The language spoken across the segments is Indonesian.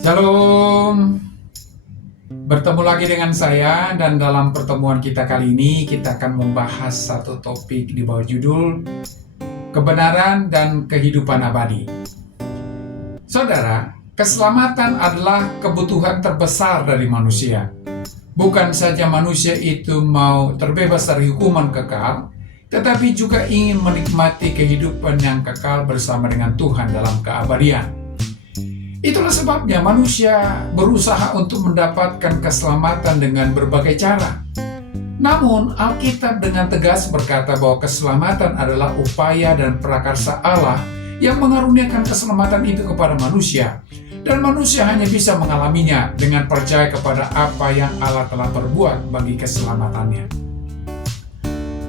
Shalom, bertemu lagi dengan saya dan dalam pertemuan kita kali ini kita akan membahas satu topik di bawah judul Kebenaran dan Kehidupan Abadi. Saudara, keselamatan adalah kebutuhan terbesar dari manusia. Bukan saja manusia itu mau terbebas dari hukuman kekal, tetapi juga ingin menikmati kehidupan yang kekal bersama dengan Tuhan dalam keabadian. Itulah sebabnya manusia berusaha untuk mendapatkan keselamatan dengan berbagai cara. Namun, Alkitab dengan tegas berkata bahwa keselamatan adalah upaya dan prakarsa Allah yang mengaruniakan keselamatan itu kepada manusia. Dan manusia hanya bisa mengalaminya dengan percaya kepada apa yang Allah telah perbuat bagi keselamatannya.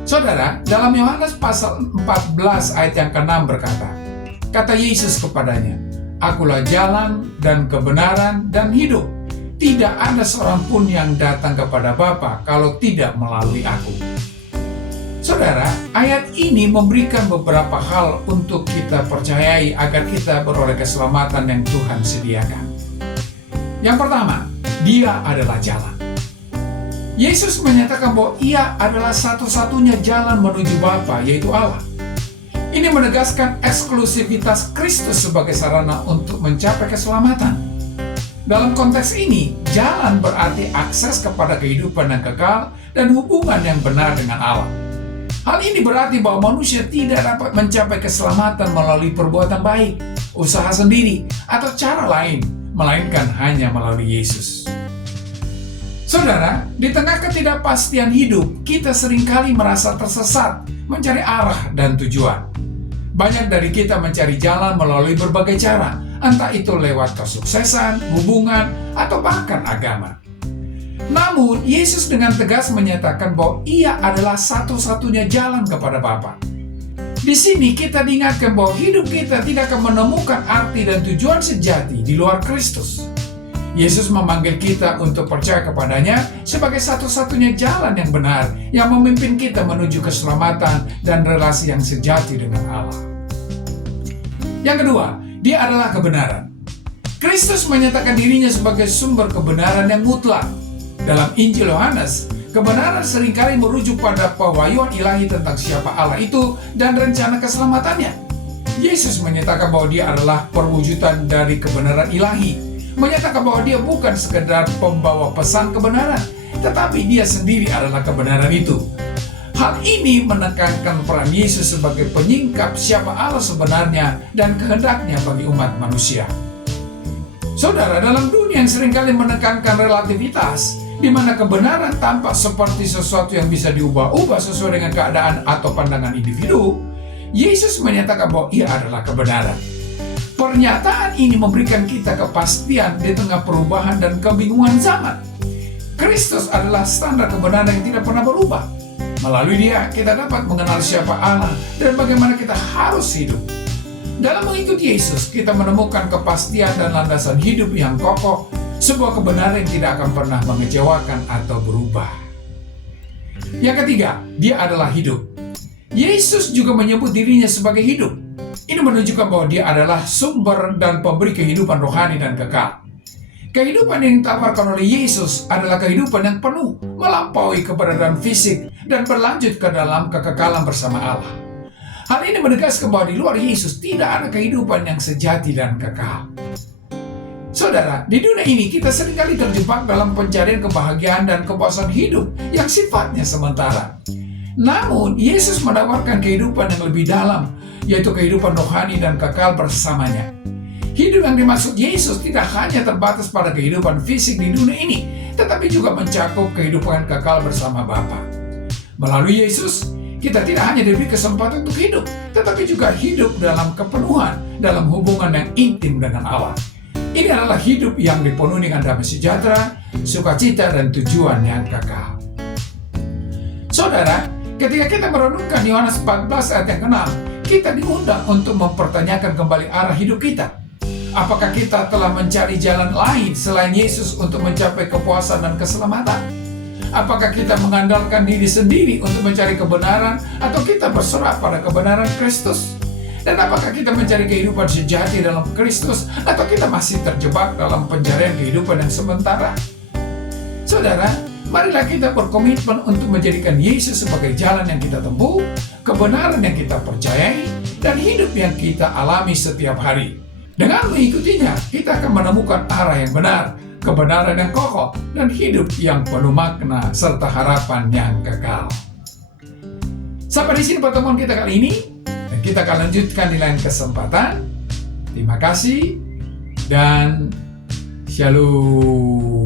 Saudara, dalam Yohanes pasal 14 ayat yang ke-6 berkata, kata Yesus kepadanya, Akulah jalan dan kebenaran dan hidup. Tidak ada seorang pun yang datang kepada Bapa kalau tidak melalui aku. Saudara, ayat ini memberikan beberapa hal untuk kita percayai agar kita beroleh keselamatan yang Tuhan sediakan. Yang pertama, Dia adalah jalan. Yesus menyatakan bahwa Ia adalah satu-satunya jalan menuju Bapa, yaitu Allah. Ini menegaskan eksklusivitas Kristus sebagai sarana untuk mencapai keselamatan. Dalam konteks ini, jalan berarti akses kepada kehidupan yang kekal dan hubungan yang benar dengan Allah. Hal ini berarti bahwa manusia tidak dapat mencapai keselamatan melalui perbuatan baik, usaha sendiri, atau cara lain, melainkan hanya melalui Yesus. Saudara, di tengah ketidakpastian hidup, kita seringkali merasa tersesat, mencari arah dan tujuan. Banyak dari kita mencari jalan melalui berbagai cara, entah itu lewat kesuksesan, hubungan, atau bahkan agama. Namun, Yesus dengan tegas menyatakan bahwa Ia adalah satu-satunya jalan kepada Bapa. Di sini kita diingatkan bahwa hidup kita tidak akan menemukan arti dan tujuan sejati di luar Kristus. Yesus memanggil kita untuk percaya kepadanya sebagai satu-satunya jalan yang benar yang memimpin kita menuju keselamatan dan relasi yang sejati dengan Allah. Yang kedua, Dia adalah kebenaran. Kristus menyatakan dirinya sebagai sumber kebenaran yang mutlak. Dalam Injil Yohanes, kebenaran seringkali merujuk pada pewahyuan ilahi tentang siapa Allah itu dan rencana keselamatannya. Yesus menyatakan bahwa Dia adalah perwujudan dari kebenaran ilahi, menyatakan bahwa Dia bukan sekedar pembawa pesan kebenaran, tetapi Dia sendiri adalah kebenaran itu. Hal ini menekankan peran Yesus sebagai penyingkap siapa Allah sebenarnya dan kehendaknya bagi umat manusia. Saudara, dalam dunia yang seringkali menekankan relativitas, di mana kebenaran tampak seperti sesuatu yang bisa diubah-ubah sesuai dengan keadaan atau pandangan individu, Yesus menyatakan bahwa Ia adalah kebenaran. Pernyataan ini memberikan kita kepastian di tengah perubahan dan kebingungan zaman. Kristus adalah standar kebenaran yang tidak pernah berubah. Melalui Dia, kita dapat mengenal siapa Allah dan bagaimana kita harus hidup. Dalam mengikuti Yesus, kita menemukan kepastian dan landasan hidup yang kokoh, sebuah kebenaran yang tidak akan pernah mengecewakan atau berubah. Yang ketiga, Dia adalah hidup. Yesus juga menyebut dirinya sebagai hidup. Ini menunjukkan bahwa Dia adalah sumber dan pemberi kehidupan rohani dan kekal. Kehidupan yang ditawarkan oleh Yesus adalah kehidupan yang penuh, melampaui keberadaan fisik, dan berlanjut ke dalam kekekalan bersama Allah. Hal ini menegaskan bahwa di luar Yesus tidak ada kehidupan yang sejati dan kekal. Saudara, di dunia ini kita seringkali terjebak dalam pencarian kebahagiaan dan kepuasan hidup yang sifatnya sementara. Namun, Yesus menawarkan kehidupan yang lebih dalam, yaitu kehidupan rohani dan kekal bersamanya. Hidup yang dimaksud Yesus tidak hanya terbatas pada kehidupan fisik di dunia ini, tetapi juga mencakup kehidupan kekal bersama Bapa. Melalui Yesus, kita tidak hanya diberi kesempatan untuk hidup, tetapi juga hidup dalam kepenuhan, dalam hubungan yang intim dengan Allah. Ini adalah hidup yang dipenuhi dengan damai sejahtera, sukacita, dan tujuan yang kekal. Saudara, ketika kita merenungkan Yohanes 14 ayat yang ke-6, kita diundang untuk mempertanyakan kembali arah hidup kita. Apakah kita telah mencari jalan lain selain Yesus untuk mencapai kepuasan dan keselamatan? Apakah kita mengandalkan diri sendiri untuk mencari kebenaran atau kita berserah pada kebenaran Kristus? Dan apakah kita mencari kehidupan sejati dalam Kristus, atau kita masih terjebak dalam pencarian kehidupan yang sementara? Saudara, marilah kita berkomitmen untuk menjadikan Yesus sebagai jalan yang kita tempuh, kebenaran yang kita percayai, dan hidup yang kita alami setiap hari. Dengan mengikutinya, kita akan menemukan arah yang benar, kebenaran yang kokoh, dan hidup yang penuh makna serta harapan yang kekal. Sampai di sini pertemuan kita kali ini, dan kita akan lanjutkan di lain kesempatan. Terima kasih dan shalom.